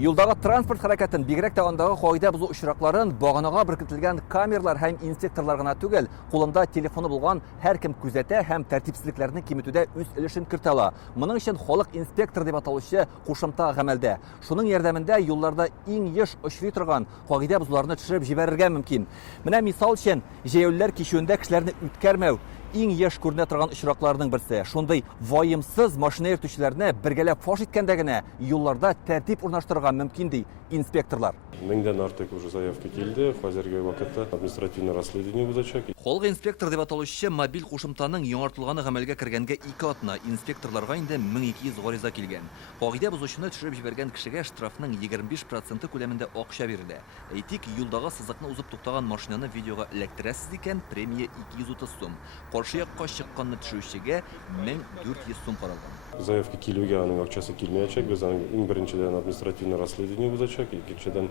Юлдагы транспорт хәрәкәтен бигрәк тә андагы кагыйдә бузу очракларын баганага беркетелгән камералар һәм инспекторлар гына түгел, кулында телефоны булган һәркем күзәтә һәм тәртипсезлекләрне киметүдә үз өлешен кертә ала. Моның өчен халык инспектор дип аталучы кушымта гамәлдә. Шуның ярдәмендә юлларда иң еш очрый торган кагыйдә бузуларны төшереп җибәрергә мөмкин. Менә мисал өчен, җәяүлеләр кичүендә кешеләрне үткәрмәү иң еш күренә торган очракларның берсе. Шундый ваемсыз машина йөртүчеләрне бергәләп фаш иткәндә генә юлларда тәртип урнаштырырга мөмкин ди инспекторлар. Меңдән артык уже заявка килде. Хәзерге вакытта административный расследование узачак. Халык инспектор дип аталучы мобиль кушымтаның яңартылганы гамәлгә кергәнгә 2 атна инспекторларга инде 1200 гариза килгән. Кагыйдә бузучыны төшереп җибәргән кешегә штрафның 25% күләмендә акча бирелә. Әйтик, юлдагы сызыкны узып туктаган машинаны видеога эләктерәсез икән, премия 230 сум. Каршы якка чыкканны төшерүчегә 1400 сум каралган. Заявка килүгә аның акчасы килмәячәк. Без аның иң беренчедән административный расследование узачак. Икенчедән,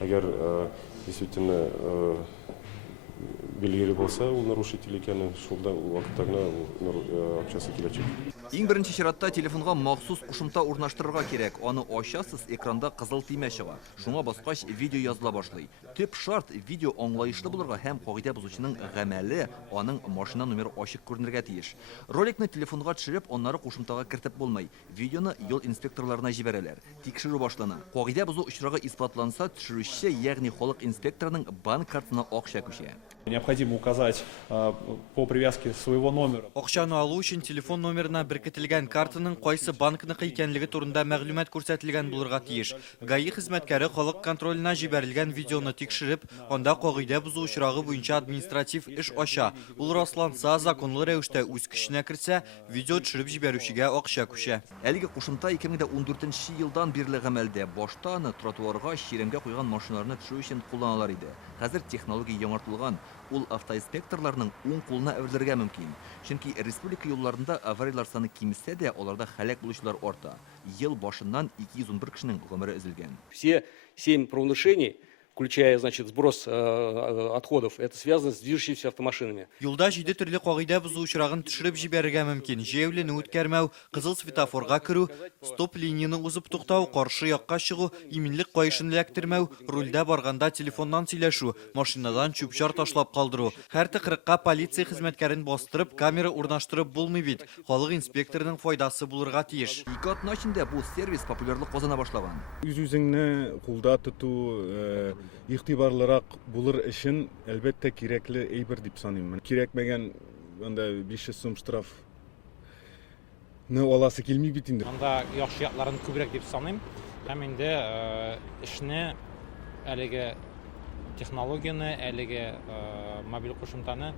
әгәр действительно билгеле булса, ул нарушитель икәнен, шулда вакытта гына акчасы киләчәк. Иң беренче чиратта телефонга махсус кушымта урнаштырырга кирәк. Аны ачасыз, экранда кызыл төймә чыга. Шуңа баскач видео языла башлый. Төп шарт видео аңлаешлы булырга һәм кагыйдә бузучының гамәле, аның машина номеры ачык күренергә тиеш. Роликны телефонга төшереп, аннары кушымтага кертеп булмый. Видеоны юл инспекторларына җибәрәләр. Тикшерү башлана. Кагыйдә бузу очрагы исбатланса, төшерүче, ягъни халык инспекторының банк картасына акча күчә. Необходимо указать по привязке своего номера. Акчаны алу өчен телефон номерына беркетелгән картаның кайсы банкныкы икәнлеге турында мәгълүмат күрсәтелгән булырга тиеш. ГАИ хезмәткәре халык контролена җибәрелгән видеоны тикшереп, анда кагыйдә бузу очрагы буенча административ эш ача. Ул расланса, законлы рәвештә үз көченә керсә, видео төшереп җибәрүчегә акча күчә. Әлеге кушымта 2014 елдан бирле гамәлдә. Башта аны тротуарга, чиремгә куйган машиналарны төшерү өчен кулланалар иде. Хәзер технология яңартылган. Ул автоинспекторларның уң кулына әверелергә мөмкин. Чөнки республика юлларында авариялар саны кимсә дә, аларда һәлак булучылар арта. Ел башыннан 211 кешенең гомере өзелгән. Все 7 правонарушений, включая, значит, сброс отходов, это связано с движущимися автомашинами. Юлда 7 төрле кагыйдә бузу очрагын төшереп җибәрергә мөмкин. Җәяүлене үткәрмәү, кызыл светофорга керү, стоп линияны узып туктау, каршы якка чыгу, иминлек каешын эләктермәү, рульдә барганда телефоннан сөйләшү, машинадан чүп-чар ташлап калдыру. Һәр тыкрыкка полиция хезмәткәрен бастырып, камера урнаштырып булмый бит. Халык инспекторының файдасы булырга тиеш. 2 атна эчендә бу сервис популярлык казана башлаган. Үз-үзеңне кулда тоту игътибарлырак булыр өчен әлбәттә кирәкле әйбер дип саныйм. Кирәкмәгән анда 500 сум штраф аласы килми бит инде. Анда яхшы якларын күбрәк дип саныйм. Һәм инде эшне әлеге технологияны, әлеге мобиль кушымтаны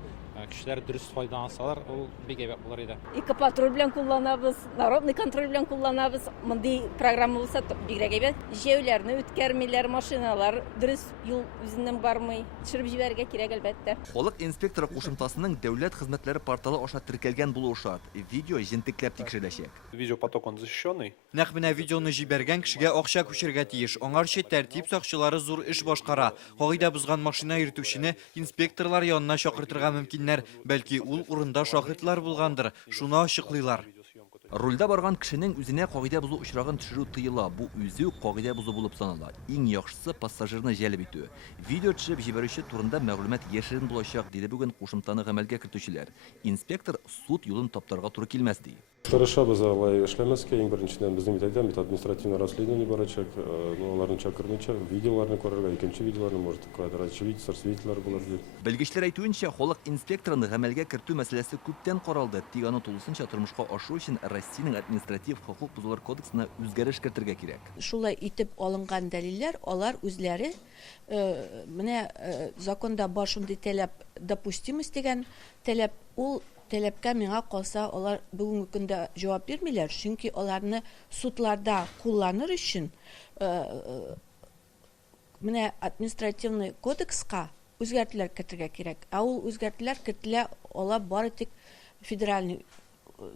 кешеләр дөрес файдалансалар, ул бик әйбәт булыр иде. Ике патруль белән кулланабыз, народный контроль белән кулланабыз. Мондый программа булса бигрәк әйбәт. Җәяүләрне үткәрмиләр, машиналар дөрес юл үзеннән бармый. Төшереп җибәрергә кирәк әлбәттә. Халык инспекторы кушымтасының дәүләт хезмәтләре порталы аша теркәлгән булуы шарт. Видео җентекләп тикшереләчәк. Видеопоток он защищенный. Нәкъ менә видеоны җибәргән кешегә акча күчергә тиеш. Аңарчы тәртип сакчылары зур эш башкара. Кагыйдә бузган машина йөртүчене инспекторлар янына чакыртырга мөмкиннәр. Бәлки ул урында шаһитлар булгандыр. Шуны ачыклыйлар. Рульдә барган кешенең үзенә кагыйдә бузу очрагын төшерү тыела. Бу үзе кагыйдә бузу булып санала. Иң яхшысы пассажирны җәлеп итү. Видео төшереп җибәрүче турында мәгълүмат яшерен булачак, диде бүген кушымтаны гамәлгә кертүчеләр. Инспектор суд юлын таптарга туры килмәс ди. Тырышабыз алай эшләмәскә, иң беренчедән безнең бит әйтәм, административный расследование барачак, аларны чакырмыйча, видеоларны күрергә, икенче видеоларны может очевидец, свидетельләр булыр дип. Белгечләр әйтүенчә, халык инспекторын гамәлгә кертү мәсьәләсе күптән каралды. Тик аны тулысынча тормышка ашыру өчен Россиянең административ хокук бузулар кодексына үзгәреш кертергә кирәк. Шулай итеп алынган дәлилләр, алар үзләре менә законда бар шундый таләп, допустимость дигән таләп, ул таләпкә миңа калса, алар бүгенге көндә җавап бирмиләр, чөнки аларны судларда кулланыр өчен менә административный кодекска үзгәртүләр кертергә кирәк. Ә ул үзгәртүләр кертелә ала бары тик федераль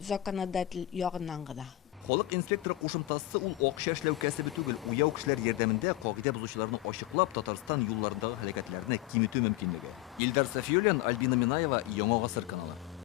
законодатель ягыннан гына. Халык инспекторы кушымтасы ул акча эшләү кәсебе түгел, уяу кешеләр ярдәмендә кагыйдә бузучыларны ачыклап, Татарстан юлларындагы һәлакәтләрне киметү мөмкинлеге. Илдар Сафиуллин, Альбина Минаева, Яңа гасыр каналы.